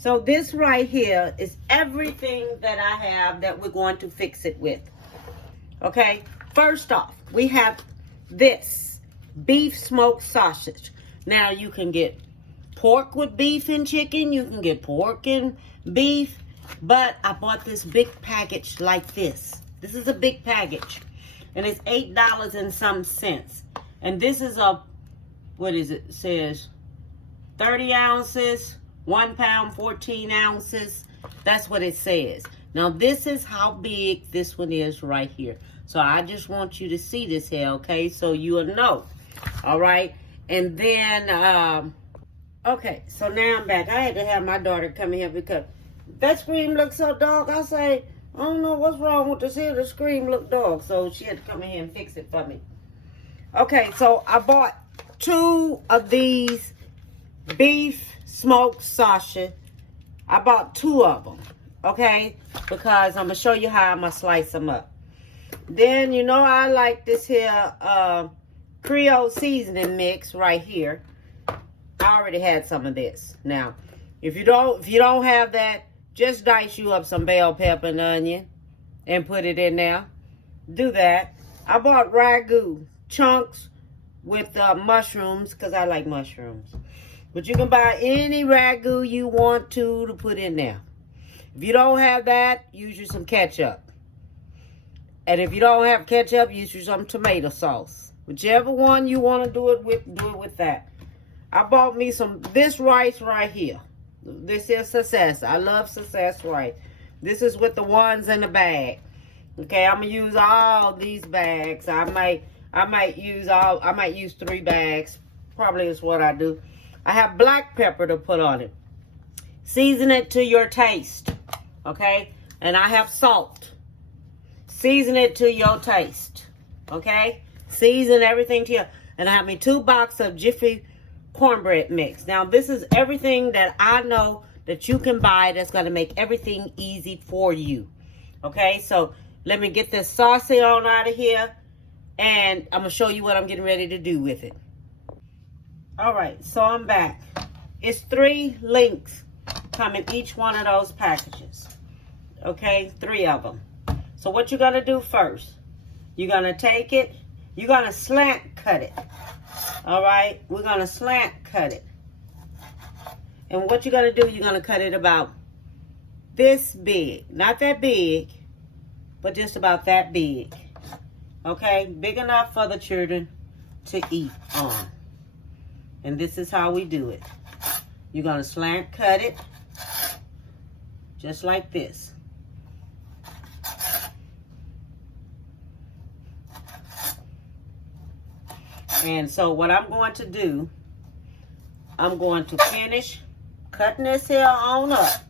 So this right here is everything that I have that we're going to fix it with. Okay, first off, we have this beef smoked sausage. Now you can get pork with beef and chicken. You can get pork and beef. But I bought this big package like this. This is a big package. And it's $8 and some cents. And this is a, what is it? It says 30 ounces, 1 pound, 14 ounces. That's what it says. Now this is how big this one is right here. So I just want you to see this here, okay? So you'll know. All right. And then, okay, so now I'm back. I had to have my daughter come in here because that screen looks so dark. I say, I don't know what's wrong with this here. The screen look dark. So she had to come in here and fix it for me. Okay, so I bought 2 of these beef smoked sausage. I bought 2 of them, okay? Because I'm going to show you how I'm going to slice them up. Then, you know, I like this here Creole seasoning mix right here. I already had some of this. Now, if you don't have that, just dice you up some bell pepper and onion and put it in there. Do that. I bought ragu chunks with mushrooms because I like mushrooms. But you can buy any ragu you want to put in there. If you don't have that, use you some ketchup. And if you don't have ketchup, use you some tomato sauce. Whichever one you want to do it with that. I bought me this rice right here. This is success. I love success rice. This is with the ones in the bag. Okay, I'm gonna use all these bags. I might use 3 bags. Probably is what I do. I have black pepper to put on it. Season it to your taste. Okay? And I have salt. Season it to your taste. Okay? Season everything to your. And I have me 2 boxes of Jiffy cornbread mix. Now, this is everything that I know that you can buy that's going to make everything easy for you. Okay? So, let me get this saucy on out of here. And I'm going to show you what I'm getting ready to do with it. Alright, so I'm back. It's 3 links come in each one of those packages. Okay, 3 of them. So what you're going to do first, you're going to take it, you're going to slant cut it. Alright, we're going to slant cut it. And what you're going to do, you're going to cut it about this big. Not that big, but just about that big. Okay, big enough for the children to eat on. And this is how we do it. You're going to slant cut it just like this. And so what I'm going to do, I'm going to finish cutting this here on up.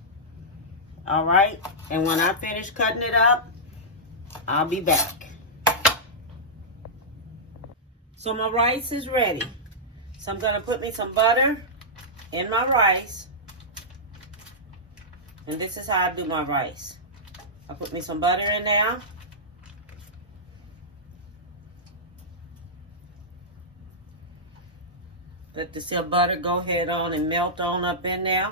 All right? And when I finish cutting it up, I'll be back. So my rice is ready. So I'm going to put me some butter in my rice. And this is how I do my rice. I put me some butter in there. Let this here butter go ahead on and melt on up in there.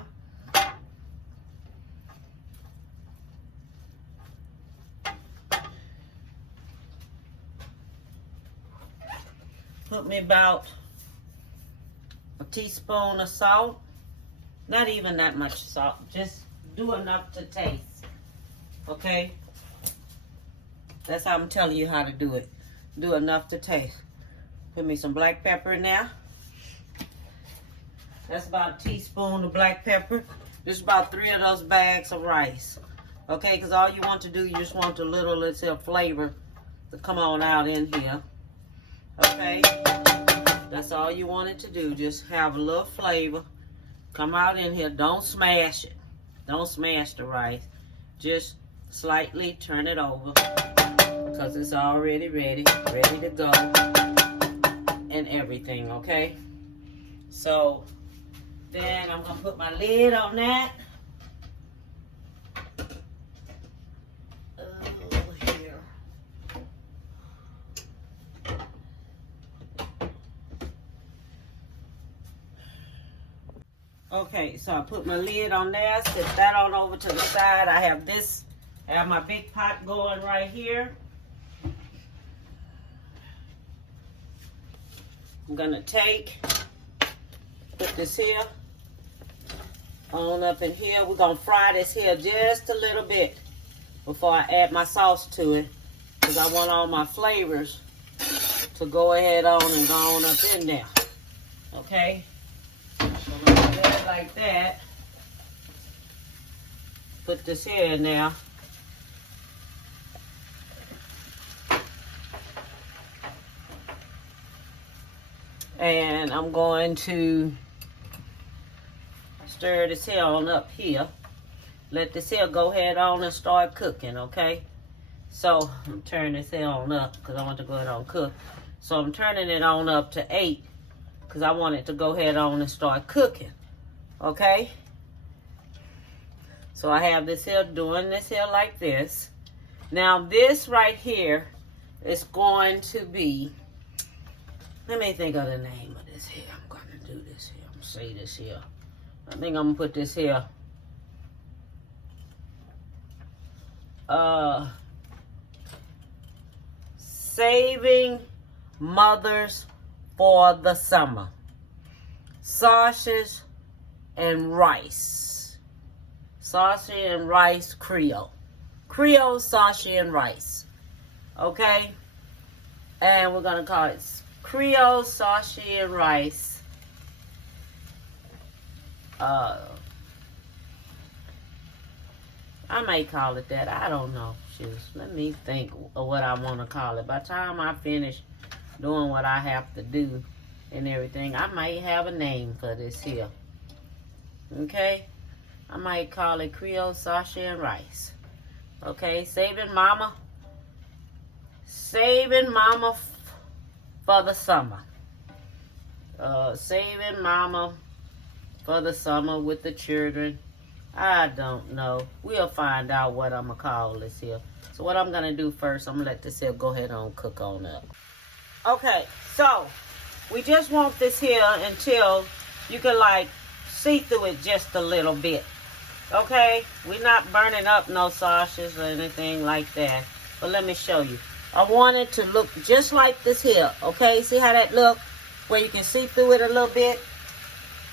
Put me about a teaspoon of salt. Not even that much salt. Just do enough to taste. Okay? That's how I'm telling you how to do it. Do enough to taste. Put me some black pepper in there. That's about a teaspoon of black pepper. This is about 3 of those bags of rice. Okay? Because all you want to do, you just want a little, let's say, flavor to come on out in here. Okay? That's all you want it to do. Just have a little flavor. Come out in here. Don't smash it. Don't smash the rice. Just slightly turn it over. Because it's already ready. Ready to go. And everything, okay? So, then I'm going to put my lid on that. Okay. Okay, so I put my lid on there, set that on over to the side. I have this, I have my big pot going right here. I'm gonna put this here on up in here. We're gonna fry this here just a little bit before I add my sauce to it, because I want all my flavors to go ahead on and go on up in there. Okay? So I'm gonna do it like that. Put this here in there. And I'm going to stir this here on up here. Let this here go ahead on and start cooking, okay? So I'm turning this here on up because I want to go ahead on cook. So I'm turning it on up to 8 because I want it to go ahead on and start cooking, okay? So I have this here doing this here like this. Now this right here is going to be, let me think of the name of this here. I'm going to do this here. I'm going to say this here. I think I'm going to put this here. Saving Mothers for the Summer. Sausage and rice. Sausage and rice Creole. Creole sausage and rice. Okay? And we're going to call it Creole sausage and rice. I may call it that. I don't know. Just let me think of what I want to call it. By the time I finish doing what I have to do and everything, I might have a name for this here. Okay? I might call it Creole sausage and rice. Okay? Saving Mama for the summer. Saving Mama for the summer with the children. I don't know. We'll find out what I'm going to call this here. So what I'm going to do first, I'm going to let this here go ahead and cook on up. Okay, so we just want this here until you can like see through it just a little bit. Okay, we're not burning up no sausages or anything like that. But let me show you. I want it to look just like this here. Okay, see how that look? Where you can see through it a little bit?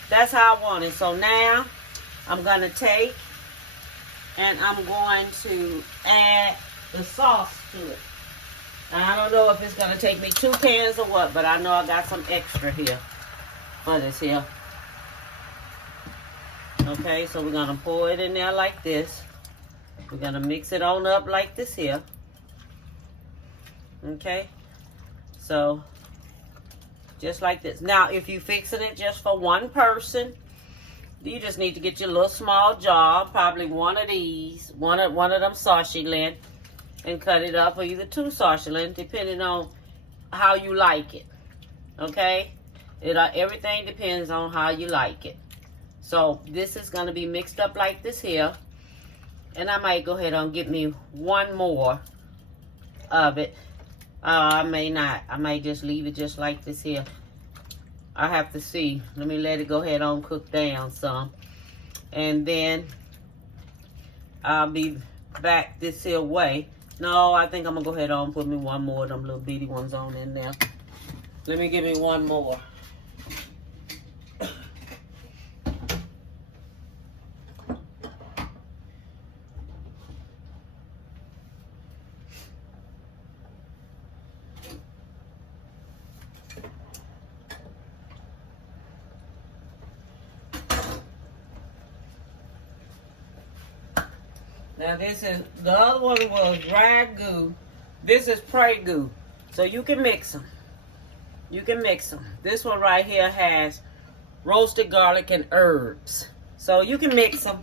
That's how I want it. So now I'm going to take and I'm going to add the sauce to it. Now, I don't know if it's going to take me 2 cans or what, but I know I got some extra here for this here. Okay, so we're going to pour it in there like this. We're going to mix it on up like this here. Okay, so just like this. Now, if you're fixing it just for one person, you just need to get your little small jar, probably one of these, one of them sausage length, and cut it up, or either 2 sausage length, depending on how you like it. Okay, everything depends on how you like it. So this is going to be mixed up like this here, and I might go ahead and get me one more of it. I may not. I might just leave it just like this here. I have to see. Let me let it go ahead on cook down some. And then I'll be back this here way. No, I think I'm going to go ahead on and put me one more of them little bitty ones on in there. Let me give me one more. Now this is, the other one was ragu. This is Prego. So you can mix them. You can mix them. This one right here has roasted garlic and herbs. So you can mix them.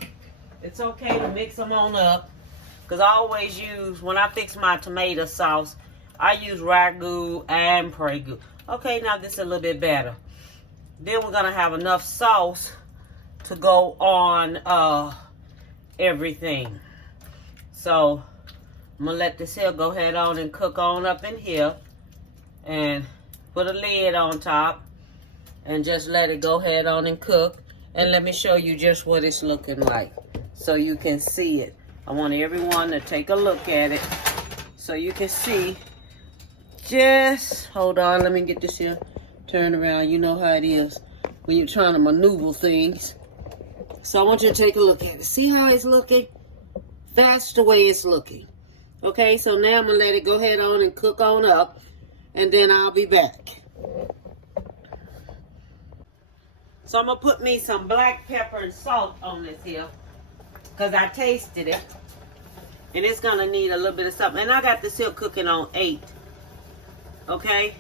It's okay to mix them on up. Because I always use, when I fix my tomato sauce, I use ragu and Prego. Okay, now this is a little bit better. Then we're going to have enough sauce to go on everything. So I'm going to let this here go ahead on and cook on up in here. And put a lid on top. And just let it go ahead on and cook. And let me show you just what it's looking like so you can see it. I want everyone to take a look at it so you can see. Just hold on, let me get this here. Turn around. You know how it is when you're trying to maneuver things. So I want you to take a look at it. See how it's looking? That's the way it's looking. Okay, so now I'm going to let it go ahead on and cook on up. And then I'll be back. So I'm going to put me some black pepper and salt on this here. Because I tasted it. And it's going to need a little bit of something. And I got this here cooking on 8. Okay?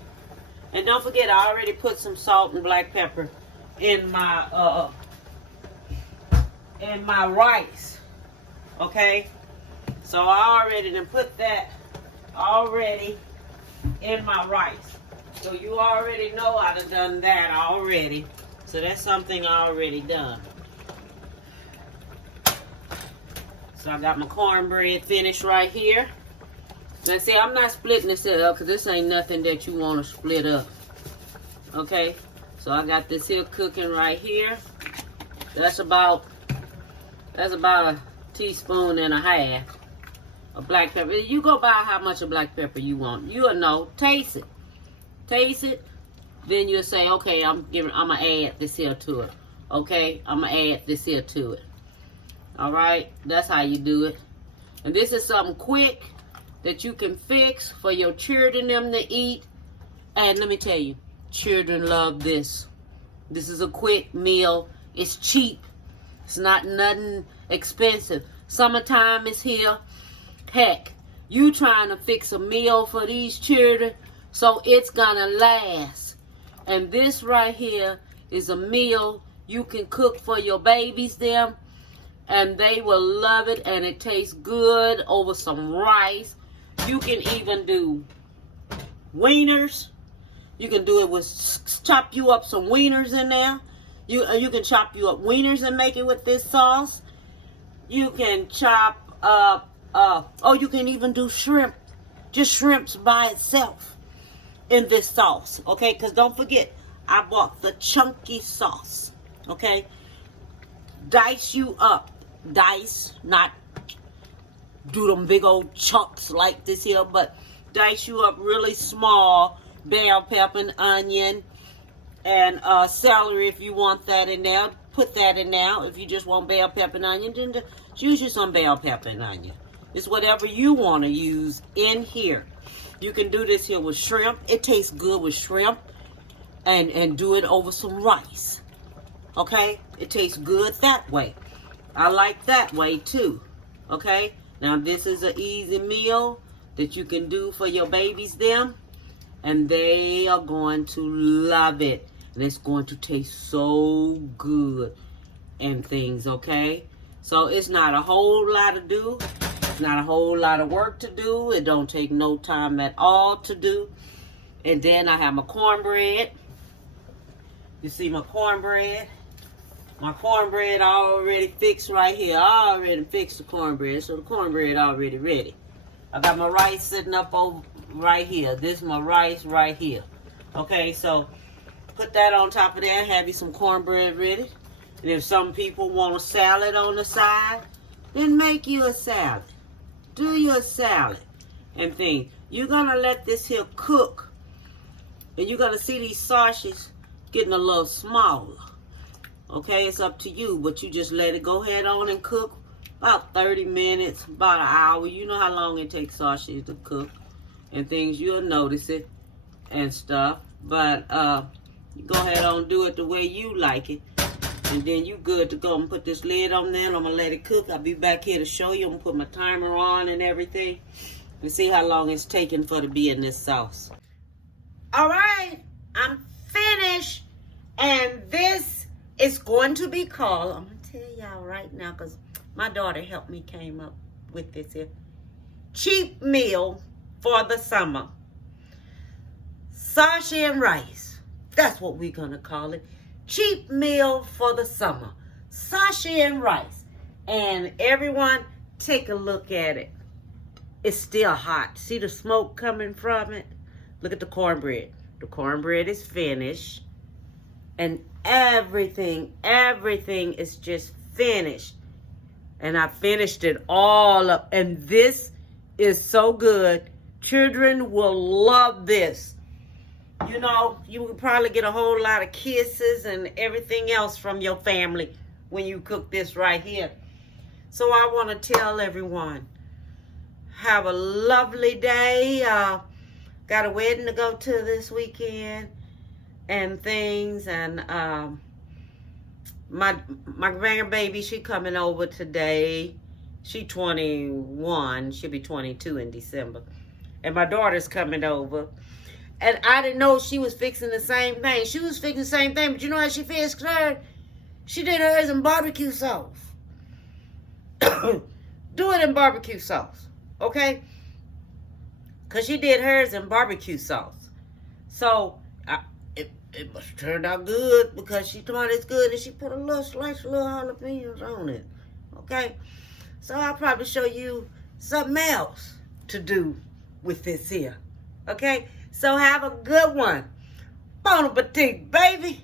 And don't forget, I already put some salt and black pepper in my rice. Okay? So I already done put that already in my rice. So you already know I done that already. So that's something I already done. So I got my cornbread finished right here. Now see, I'm not splitting this up because this ain't nothing that you want to split up. Okay? So I got this here cooking right here. That's about a teaspoon and a half of black pepper. You go buy how much of black pepper you want. You'll know. Taste it. Taste it. Then you'll say, okay, I'm gonna add this here to it. Okay? I'm gonna add this here to it. Alright? That's how you do it. And this is something quick that you can fix for your children them to eat. And let me tell you, children love this. This is a quick meal. It's cheap. It's not nothing expensive. Summertime is here. Heck, you trying to fix a meal for these children so it's gonna last. And this right here is a meal you can cook for your babies them. And they will love it, and it tastes good over some rice. You can even do wieners. You can do it with, chop you up some wieners in there. You can chop you up wieners and make it with this sauce. You can chop up, you can even do shrimp. Just shrimps by itself in this sauce. Okay, because don't forget, I bought the chunky sauce. Okay, dice you up. Dice, not do them big old chunks like this here, but dice you up really small. Bell pepper and onion and celery if you want that in there. Put that in there. If you just want bell pepper and onion, then use you some bell pepper and onion. It's whatever you want to use in here. You can do this here with shrimp. It tastes good with shrimp. And do it over some rice. Okay? It tastes good that way. I like that way too. Okay? Now this is an easy meal that you can do for your babies them. And they are going to love it. And it's going to taste so good and things, okay? So it's not a whole lot to do. It's not a whole lot of work to do. It don't take no time at all to do. And then I have my cornbread. You see my cornbread? My cornbread already fixed right here. I already fixed the cornbread, so the cornbread already ready. I got my rice sitting up over right here. This is my rice right here. Okay, so put that on top of there. Have you some cornbread ready. And if some people want a salad on the side, then make you a salad. Do you a salad and things. You're going to let this here cook. And you're going to see these sausages getting a little smaller. Okay, it's up to you, but you just let it go ahead on and cook about 30 minutes, about an hour. You know how long it takes sausages to cook and things. You'll notice it and stuff. But you go ahead on and do it the way you like it. And then you good to go. I'm put this lid on there and I'm going to let it cook. I'll be back here to show you. I'm going to put my timer on and everything. And see how long it's taking for to be in this sauce. All right, I'm finished. And this is going to be called, I'm going to tell y'all right now because my daughter helped me came up with this here. Cheap meal for the summer. Sausage and rice. That's what we're going to call it. Cheap meal for the summer. Sausage and rice. And everyone, take a look at it. It's still hot. See the smoke coming from it? Look at the cornbread. The cornbread is finished. And everything is just finished. And I finished it all up. And this is so good. Children will love this. You know, you will probably get a whole lot of kisses and everything else from your family when you cook this right here. So I want to tell everyone, have a lovely day. Got a wedding to go to this weekend and things. And my grandbaby, she coming over today. She 21. She'll be 22 in December. And my daughter's coming over. And I didn't know she was fixing the same thing. She was fixing the same thing, but you know how she fixed hers? She did hers in barbecue sauce. Do it in barbecue sauce, okay? Because she did hers in barbecue sauce. So, it must have turned out good because she thought it's good and she put a little slice of little jalapenos on it, okay? So, I'll probably show you something else to do with this here, okay? So have a good one. Bon appetit, baby.